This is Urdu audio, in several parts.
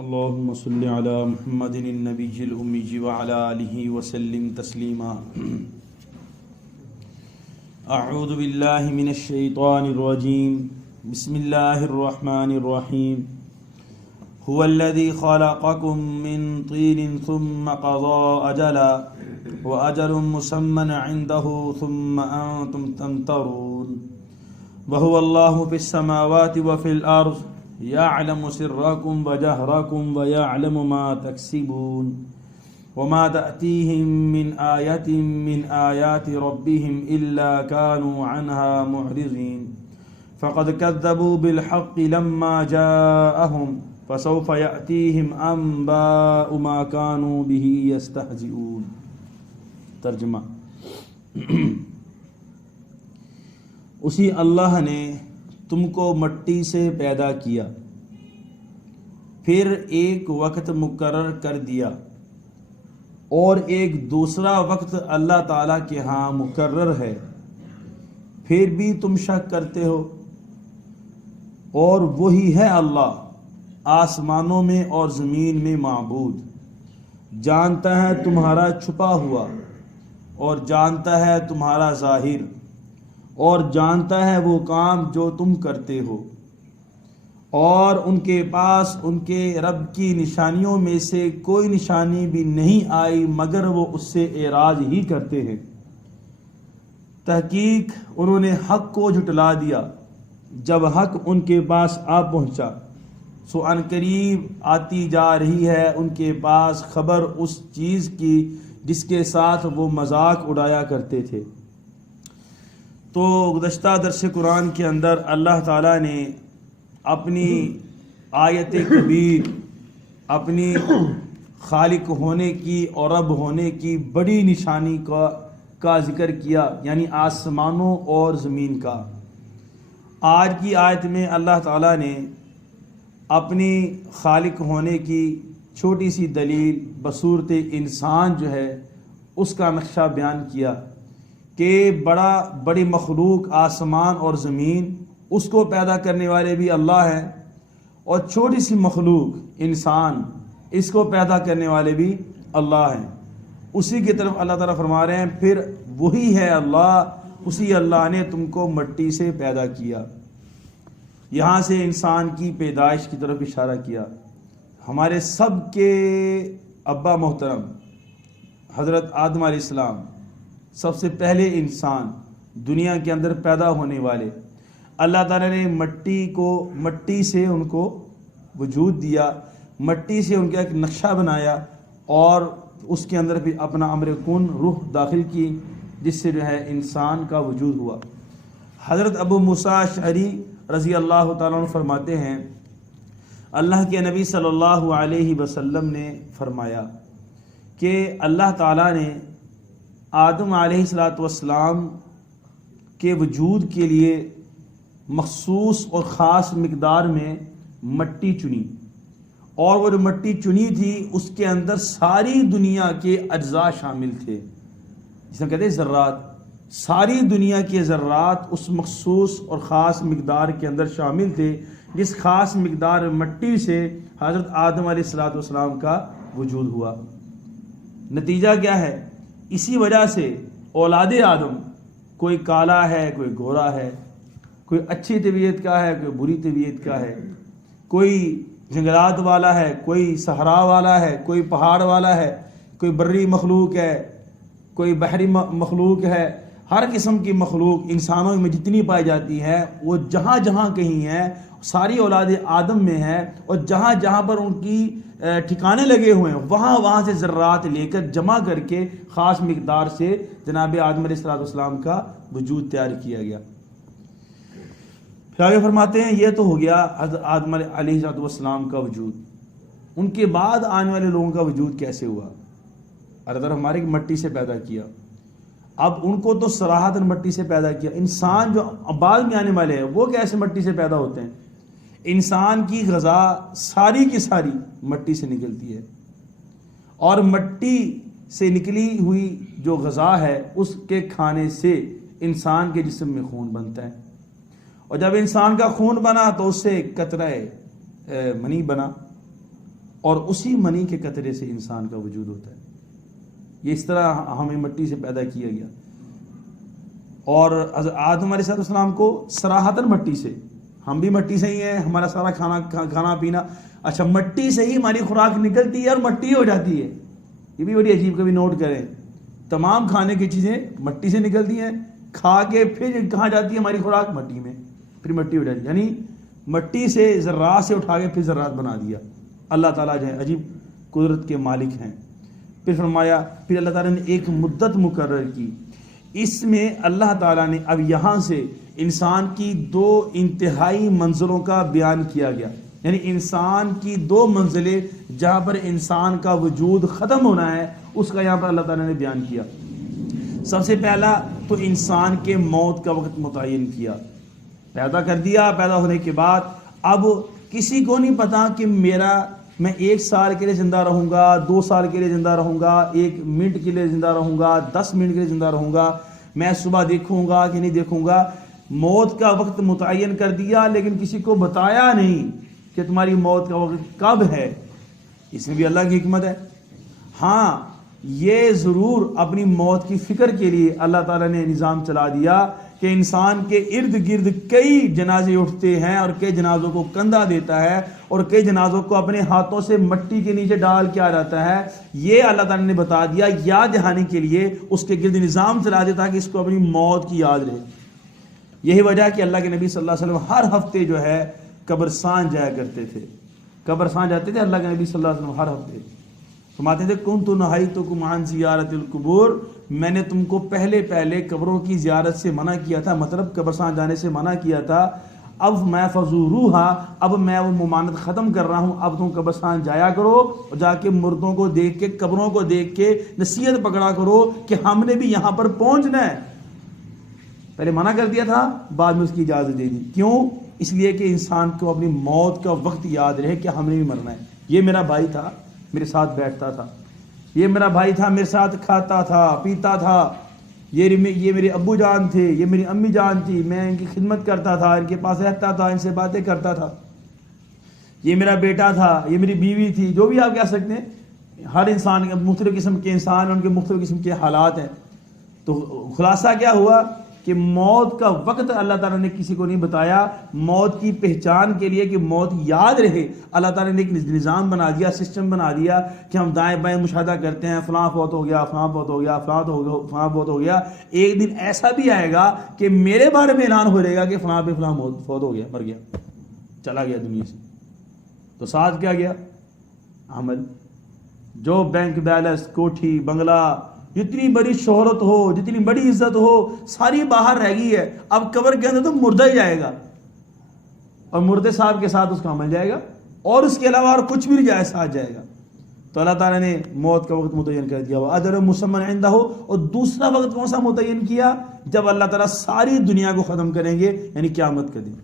اللهم صل على محمد النبي الأمي وعلى آله وسلم تسليما. أعوذ بالله من الشيطان الرجيم. بسم الله الرحمن الرحيم. هو الذي خلقكم من طين ثم قضى أجلا وأجل مسمى عنده ثم أنتم تمترون وهو الله في السماوات وفي الأرض يعلم سركم وجهركم ويعلم ما تكسبون وما تأتيهم من آية من آيات ربهم إلا كانوا عنها معرضين فقد كذبوا بالحق لما جاءهم فسوف يأتيهم أنباء ما كانوا به يستهزئون. ترجمہ اسی اللہ نے تم کو مٹی سے پیدا کیا، پھر ایک وقت مقرر کر دیا اور ایک دوسرا وقت اللہ تعالیٰ کے ہاں مقرر ہے، پھر بھی تم شک کرتے ہو. اور وہی ہے اللہ آسمانوں میں اور زمین میں معبود، جانتا ہے تمہارا چھپا ہوا اور جانتا ہے تمہارا ظاہر اور جانتا ہے وہ کام جو تم کرتے ہو. اور ان کے پاس ان کے رب کی نشانیوں میں سے کوئی نشانی بھی نہیں آئی مگر وہ اس سے اعراض ہی کرتے ہیں. تحقیق انہوں نے حق کو جھٹلا دیا جب حق ان کے پاس آ پہنچا، سو ان قریب آتی جا رہی ہے ان کے پاس خبر اس چیز کی جس کے ساتھ وہ مذاق اڑایا کرتے تھے. تو گزشتہ درس قرآن کے اندر اللہ تعالیٰ نے اپنی آیت کبیر، اپنی خالق ہونے کی اور رب ہونے کی بڑی نشانی کا ذکر کیا، یعنی آسمانوں اور زمین کا. آج کی آیت میں اللہ تعالیٰ نے اپنی خالق ہونے کی چھوٹی سی دلیل بصورت انسان جو ہے اس کا نقشہ بیان کیا کہ بڑی مخلوق آسمان اور زمین اس کو پیدا کرنے والے بھی اللہ ہیں، اور چھوٹی سی مخلوق انسان اس کو پیدا کرنے والے بھی اللہ ہیں. اسی کی طرف اللہ تعالیٰ فرما رہے ہیں پھر وہی ہے اللہ، اسی اللہ نے تم کو مٹی سے پیدا کیا. یہاں سے انسان کی پیدائش کی طرف اشارہ کیا. ہمارے سب کے ابا محترم حضرت آدم علیہ السلام سب سے پہلے انسان دنیا کے اندر پیدا ہونے والے، اللہ تعالیٰ نے مٹی سے ان کو وجود دیا، مٹی سے ان کا ایک نقشہ بنایا اور اس کے اندر بھی اپنا امر کن روح داخل کی، جس سے جو ہے انسان کا وجود ہوا. حضرت ابو موسیٰ اشعری رضی اللہ تعالیٰ عنہ فرماتے ہیں اللہ کے نبی صلی اللہ علیہ وسلم نے فرمایا کہ اللہ تعالیٰ نے آدم علیہ السلام کے وجود کے لیے مخصوص اور خاص مقدار میں مٹی چنی، اور وہ جو مٹی چنی تھی اس کے اندر ساری دنیا کے اجزاء شامل تھے، جس میں کہتے ہیں ذرات. ساری دنیا کے ذرات اس مخصوص اور خاص مقدار کے اندر شامل تھے، جس خاص مقدار مٹی سے حضرت آدم علیہ السلام کا وجود ہوا. نتیجہ کیا ہے؟ اسی وجہ سے اولاد آدم کوئی کالا ہے، کوئی گورا ہے، کوئی اچھی طبیعت کا ہے، کوئی بری طبیعت کا ہے، کوئی جنگلات والا ہے، کوئی صحرا والا ہے، کوئی پہاڑ والا ہے، کوئی بری مخلوق ہے، کوئی بحری مخلوق ہے. ہر قسم کی مخلوق انسانوں میں جتنی پائی جاتی ہے وہ جہاں جہاں کہیں ہے ساری اولاد آدم میں ہے، اور جہاں جہاں پر ان کی ٹھکانے لگے ہوئے ہیں وہاں سے ذرات لے کر جمع کر کے خاص مقدار سے جناب آدم علیہ السلام کا وجود تیار کیا گیا. پھر آگے فرماتے ہیں یہ تو ہو گیا حضرت آدم علیہ السلام کا وجود. ان کے بعد آنے والے لوگوں کا وجود کیسے ہوا؟ اللہ تعالیٰ ہمارے مٹی سے پیدا کیا، اب ان کو تو صراحتاً مٹی سے پیدا کیا. انسان جو بعد میں آنے والے ہیں وہ کیسے مٹی سے پیدا ہوتے ہیں؟ انسان کی غذا ساری کی ساری مٹی سے نکلتی ہے، اور مٹی سے نکلی ہوئی جو غذا ہے اس کے کھانے سے انسان کے جسم میں خون بنتا ہے، اور جب انسان کا خون بنا تو اس سے قطرہ منی بنا، اور اسی منی کے قطرے سے انسان کا وجود ہوتا ہے. یہ اس طرح ہمیں مٹی سے پیدا کیا گیا. اور آدم علیہ السلام کو صراحتاً مٹی سے، ہم بھی مٹی سے ہی ہیں، ہمارا سارا کھانا پینا، اچھا مٹی سے ہی ہماری خوراک نکلتی ہے اور مٹی ہو جاتی ہے. یہ بھی بڑی عجیب، کبھی نوٹ کریں، تمام کھانے کی چیزیں مٹی سے نکلتی ہیں، کھا کے پھر کہاں جاتی ہے ہماری خوراک؟ مٹی میں، پھر مٹی ہو جاتی ہے. یعنی مٹی سے ذرات سے اٹھا کے پھر ذرات بنا دیا. اللہ تعالیٰ جو ہے عجیب قدرت کے مالک ہیں. پھر فرمایا، پھر اللہ تعالیٰ نے ایک مدت مقرر کی. اس میں اللہ تعالیٰ نے اب یہاں سے انسان کی دو انتہائی منزلوں کا بیان کیا گیا. یعنی انسان کی دو منزلیں جہاں پر انسان کا وجود ختم ہونا ہے، اس کا یہاں پر اللہ تعالیٰ نے بیان کیا. سب سے پہلا تو انسان کے موت کا وقت متعین کیا. پیدا کر دیا، پیدا ہونے کے بعد اب کسی کو نہیں پتا کہ میں 1 سال کے لیے زندہ رہوں گا، 2 سال کے لیے زندہ رہوں گا، 1 منٹ کے لیے زندہ رہوں گا، 10 منٹ کے لیے زندہ رہوں گا، میں صبح دیکھوں گا کہ نہیں دیکھوں گا. موت کا وقت متعین کر دیا، لیکن کسی کو بتایا نہیں کہ تمہاری موت کا وقت کب ہے. اس میں بھی اللہ کی حکمت ہے. ہاں یہ ضرور اپنی موت کی فکر کے لیے اللہ تعالیٰ نے نظام چلا دیا کہ انسان کے ارد گرد کئی جنازے اٹھتے ہیں اور کئی جنازوں کو کندھا دیتا ہے اور کئی جنازوں کو اپنے ہاتھوں سے مٹی کے نیچے ڈال کے آ جاتا ہے. یہ اللہ تعالیٰ نے بتا دیا یاد دہانی کے لیے، اس کے گرد نظام چلا دیا تاکہ اس کو اپنی موت کی یاد رہے. یہی وجہ ہے کہ اللہ کے نبی صلی اللہ علیہ وسلم ہر ہفتے جو ہے قبرستان جایا کرتے تھے. قبرستان جاتے تھے اللہ کے نبی صلی اللہ علیہ وسلم ہر ہفتے. فرماتے تھے کنت نہیتکم عن زیارت القبور، میں نے تم کو پہلے قبروں کی زیارت سے منع کیا تھا، مطلب قبرستان جانے سے منع کیا تھا. اب میں فزوروہا، اب میں وہ ممانعت ختم کر رہا ہوں، اب تم قبرستان جایا کرو اور جا کے مردوں کو دیکھ کے، قبروں کو دیکھ کے نصیحت پکڑا کرو کہ ہم نے بھی یہاں پر پہنچنا ہے. پہلے منع کر دیا تھا، بعد میں اس کی اجازت دے دی. کیوں؟ اس لیے کہ انسان کو اپنی موت کا وقت یاد رہے کہ ہم نے بھی مرنا ہے. یہ میرا بھائی تھا، میرے ساتھ بیٹھتا تھا، یہ میرا بھائی تھا، میرے ساتھ کھاتا تھا، پیتا تھا، یہ میرے ابو جان تھے، یہ میری امی جان تھی، میں ان کی خدمت کرتا تھا، ان کے پاس رہتا تھا، ان سے باتیں کرتا تھا. یہ میرا بیٹا تھا، یہ میری بیوی تھی، جو بھی آپ کہہ سکتے ہیں. ہر انسان مختلف قسم کے انسان، ان کے مختلف قسم کے حالات ہیں. تو خلاصہ کیا ہوا کہ موت کا وقت اللہ تعالیٰ نے کسی کو نہیں بتایا. موت کی پہچان کے لیے کہ موت یاد رہے، اللہ تعالیٰ نے ایک نظام بنا دیا، سسٹم بنا دیا کہ ہم دائیں بائیں مشاہدہ کرتے ہیں، فلاں فوت ہو گیا، فلاں فوت ہو گیا، فلاں فوت ہو گیا. ایک دن ایسا بھی آئے گا کہ میرے بارے میں اعلان ہو رہے گا کہ فلاں پہ فلاں فوت ہو گیا، مر گیا، چلا گیا دنیا سے. تو ساتھ کیا گیا؟ عمل. جو بینک بیلنس، کوٹھی، بنگلہ، جتنی بڑی شہرت ہو، جتنی بڑی عزت ہو، ساری باہر رہ گئی ہے. اب قبر کے اندر تو مردہ ہی جائے گا اور مردے صاحب کے ساتھ اس کا عمل جائے گا، اور اس کے علاوہ اور کچھ بھی نہیں جائے، ساتھ جائے گا. تو اللہ تعالیٰ نے موت کا وقت متعین کر دیا. اجل مسمى عنده. اور دوسرا وقت کون سا متعین کیا؟ جب اللہ تعالیٰ ساری دنیا کو ختم کریں گے، یعنی قیامت کا دن.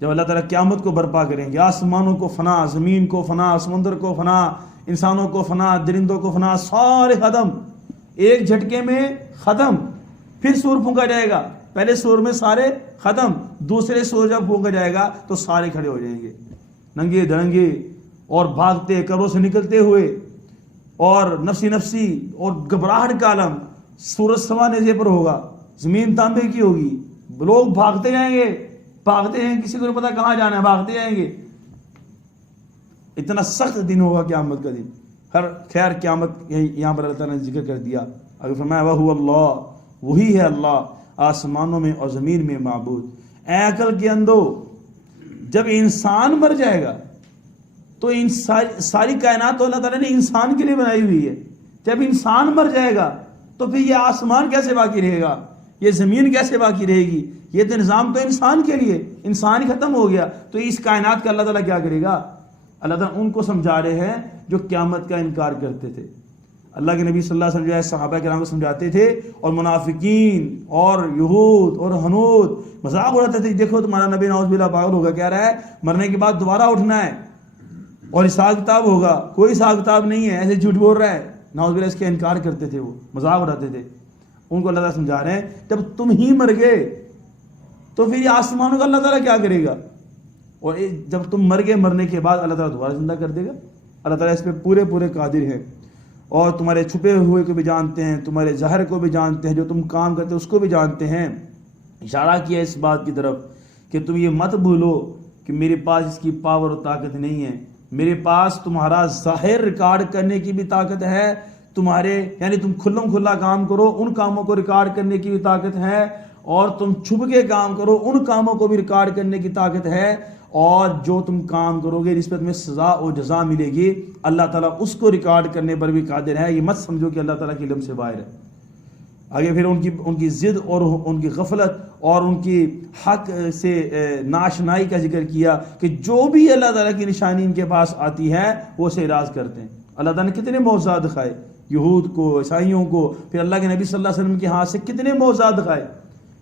جب اللہ تعالیٰ قیامت کو برپا کریں گے، آسمانوں کو فنا، زمین کو فنا، سمندر کو فنا، انسانوں کو فنا، درندوں کو فنا، سارے ختم، ایک جھٹکے میں ختم. پھر سور پھونکا جائے گا. پہلے سور میں سارے ختم، دوسرے سور جب پھونکا جائے گا تو سارے کھڑے ہو جائیں گے، ننگے دھڑنگے اور بھاگتے، قبروں سے نکلتے ہوئے، اور نفسی نفسی اور گھبراہٹ کا عالم. سورج سوا نیزے پر ہوگا، زمین تانبے کی ہوگی، لوگ بھاگتے جائیں گے، بھاگتے ہیں، کسی کو نہیں پتا کہاں جانا ہے، بھاگتے جائیں گے. اتنا سخت دن ہوگا قیامت کا دن. خیر قیامت یہاں پر اللہ تعالیٰ نے ذکر کر دیا. اگر فرمایا وَهُوَ اللَّهُ، وہی ہے اللہ، آسمانوں میں اور زمین میں معبود. اے عقل کے اندو، جب انسان مر جائے گا تو ساری کائنات تو اللہ تعالیٰ نے انسان کے لیے بنائی ہوئی ہے. جب انسان مر جائے گا تو پھر یہ آسمان کیسے باقی رہے گا، یہ زمین کیسے باقی رہے گی؟ یہ تو نظام تو انسان کے لیے، انسان ہی ختم ہو گیا، تو اس کائنات کا اللہ تعالیٰ کیا کرے گا؟ اللہ تعالیٰ ان کو سمجھا رہے ہیں جو قیامت کا انکار کرتے تھے. اللہ کے نبی صلی اللہ علیہ وسلم جو ہے صحابہ کرام کو سمجھاتے تھے، اور منافقین اور یہود اور ہنود مذاق اڑاتے تھے. دیکھو تمہارا نبی نعوذ باللہ پاگل ہوگا، کہہ رہا ہے مرنے کے بعد دوبارہ اٹھنا ہے اور حساب کتاب ہوگا. کوئی حساب کتاب نہیں ہے، ایسے جھوٹ بول رہا ہے. نعوذ باللہ اس کے انکار کرتے تھے، وہ مذاق اڑاتے تھے. ان کو اللہ تعالیٰ سمجھا رہے ہیں جب تم ہی مر گئے تو پھر یہ آسمانوں کا اللہ تعالیٰ کیا کرے گا؟ اور جب تم مر گئے مرنے کے بعد اللہ تعالیٰ دوبارہ زندہ کر دے گا. اللہ تعالیٰ اس پہ پورے پورے قادر ہیں اور تمہارے چھپے ہوئے کو بھی جانتے ہیں, تمہارے ظاہر کو بھی جانتے ہیں, جو تم کام کرتے اس کو بھی جانتے ہیں. اشارہ کیا اس بات کی طرف کہ تم یہ مت بھولو کہ میرے پاس اس کی پاور اور طاقت نہیں ہے. میرے پاس تمہارا ظاہر ریکارڈ کرنے کی بھی طاقت ہے, تمہارے یعنی تم کھلم کھلا کام کرو ان کاموں کو ریکارڈ کرنے کی بھی طاقت ہے, اور تم چھپ کے کام کرو ان کاموں کو بھی ریکارڈ کرنے کی طاقت ہے, اور جو تم کام کرو گے جس پہ تمہیں سزا و جزا ملے گی اللہ تعالیٰ اس کو ریکارڈ کرنے پر بھی قادر ہے. یہ مت سمجھو کہ اللہ تعالیٰ کے علم سے باہر ہے. آگے پھر ان کی ضد اور ان کی غفلت اور ان کی حق سے ناشنائی کا ذکر کیا کہ جو بھی اللہ تعالیٰ کی نشانی ان کے پاس آتی ہے وہ اسے اعراض کرتے ہیں. اللہ تعالیٰ نے کتنے معجزات دکھائے یہود کو, عیسائیوں کو, پھر اللہ کے نبی صلی اللہ علیہ وسلم کے ہاتھ سے کتنے معجزات دکھائے,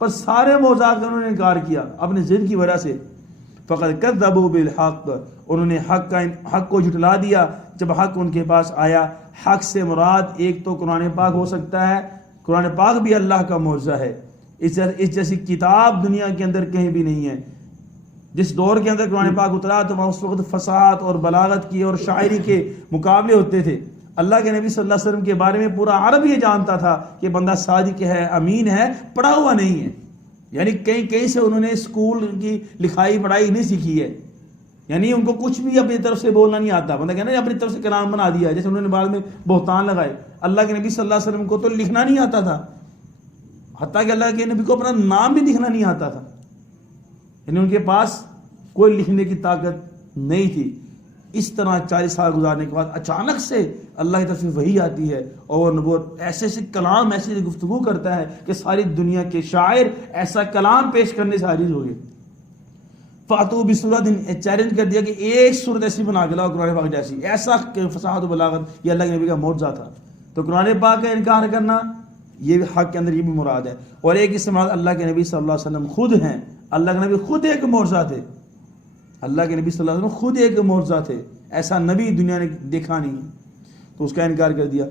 پر سارے معجزات کا انہوں نے انکار کیا اپنے ضد کی وجہ سے. فقد کذبوا بالحق, انہوں نے حق کو جھٹلا دیا جب حق ان کے پاس آیا. حق سے مراد ایک تو قرآن پاک ہو سکتا ہے, قرآن پاک بھی اللہ کا معجزہ ہے. اس جیسی کتاب دنیا کے اندر کہیں بھی نہیں ہے. جس دور کے اندر قرآن پاک اترا تو وہاں اس وقت فصاحت اور بلاغت کی اور شاعری کے مقابلے ہوتے تھے. اللہ کے نبی صلی اللہ علیہ وسلم کے بارے میں پورا عرب یہ جانتا تھا کہ بندہ صادق ہے, امین ہے, پڑھا ہوا نہیں ہے. یعنی کہیں سے انہوں نے اسکول کی لکھائی پڑھائی نہیں سیکھی ہے, یعنی ان کو کچھ بھی اپنی طرف سے بولنا نہیں آتا. بندہ کہنا اپنی طرف سے کلام بنا دیا, جیسے انہوں نے بعد میں بہتان لگائے. اللہ کے نبی صلی اللہ علیہ وسلم کو تو لکھنا نہیں آتا تھا, حتیٰ کہ اللہ کے نبی کو اپنا نام بھی لکھنا نہیں آتا تھا. یعنی ان کے پاس کوئی لکھنے کی طاقت نہیں تھی. اس طرح 40 سال گزارنے کے بعد اچانک سے اللہ کی طرف سے وحی آتی ہے اور وہ ایسے کلام ایسے گفتگو کرتا ہے کہ ساری دنیا کے شاعر ایسا کلام پیش کرنے سے عاجز ہو گئے. فاتو بسورۃ, چیلنج کر دیا کہ ایک سورت ایسی بنا کے لاؤ قرآن پاک جیسی. ایسا فصاحت و بلاغت یہ اللہ کے نبی کا معجزہ تھا. تو قرآن پاک کا انکار کرنا یہ بھی حق کے اندر یہ بھی مراد ہے. اور ایک اس سے مراد اللہ کے نبی صلی اللہ علیہ وسلم خود ہیں. اللہ کے نبی خود ایک معجزہ تھے. اللہ کے نبی صلی اللہ علیہ وسلم خود ایک معجزہ تھے, ایسا نبی دنیا نے دیکھا نہیں, تو اس کا انکار کر دیا.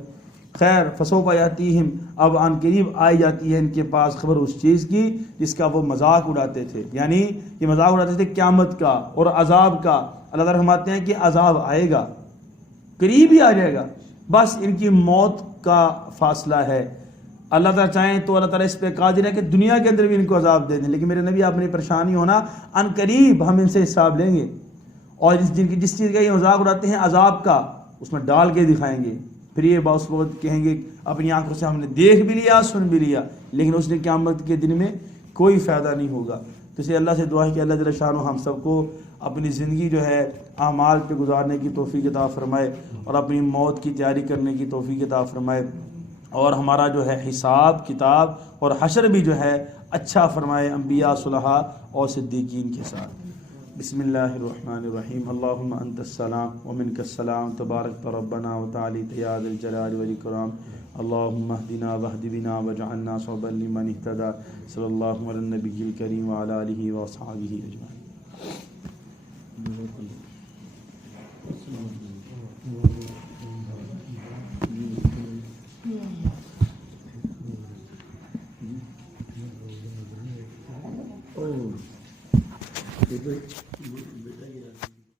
خیر فسوف یاتیہم, اب عن قریب آئی جاتی ہے ان کے پاس خبر اس چیز کی جس کا وہ مذاق اڑاتے تھے. یعنی یہ مذاق اڑاتے تھے قیامت کا اور عذاب کا. اللہ تعالیٰ فرماتے ہیں کہ عذاب آئے گا, قریب ہی آ جائے گا, بس ان کی موت کا فاصلہ ہے. اللہ تعالیٰ چاہیں تو اللہ تعالیٰ اس پہ قادر ہے کہ دنیا کے اندر بھی ان کو عذاب دے دیں, لیکن میرے نبی آپ نے پریشانی ہونا, ان قریب ہم ان سے حساب لیں گے. اور جس چیز کا یہ مذاق اڑاتے ہیں عذاب کا, اس میں ڈال کے دکھائیں گے. پھر یہ اس وقت کہیں گے اپنی آنکھوں سے ہم نے دیکھ بھی لیا سن بھی لیا, لیکن اس نے قیامت کے دن میں کوئی فائدہ نہیں ہوگا. تو اسے اللہ سے دعا ہے کہ اللہ جل شانہ ہم سب کو اپنی زندگی جو ہے اعمال پہ گزارنے کی توفیق عطا فرمائے, اور اپنی موت کی تیاری کرنے کی توفیق عطا فرمائے, اور ہمارا جو ہے حساب کتاب اور حشر بھی جو ہے اچھا فرمائے انبیاء صلحاء اور صدیقین کے ساتھ. بسم اللہ الرحمن الرحیم. اللہم انت السلام ومنک السلام تبارک ربنا وتعالیت یا ذا الجلال والاکرام. اللہم اہدنا واہد بنا واجعلنا صحبا لمن اہتدی. صلی اللہ علی النبی الکریم وعلی آلہ وصحبہ اجمعین. Oh,